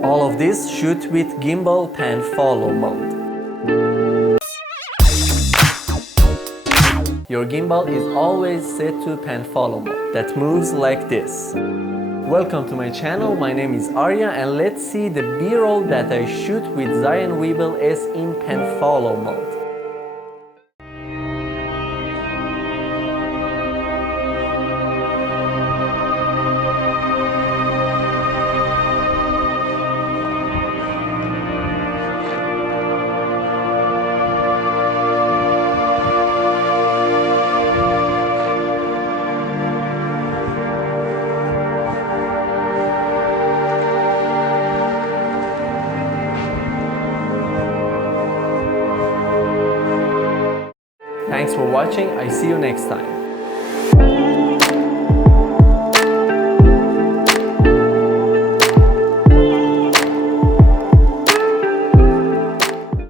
All of this shoot with gimbal pan follow mode. Your gimbal is always set to pan follow mode that moves like this. Welcome to my channel, my name is Aria and let's see the B-roll that I shoot with ZHIYUN WEEBILL S in pan follow mode. Thanks for watching, I see you next time.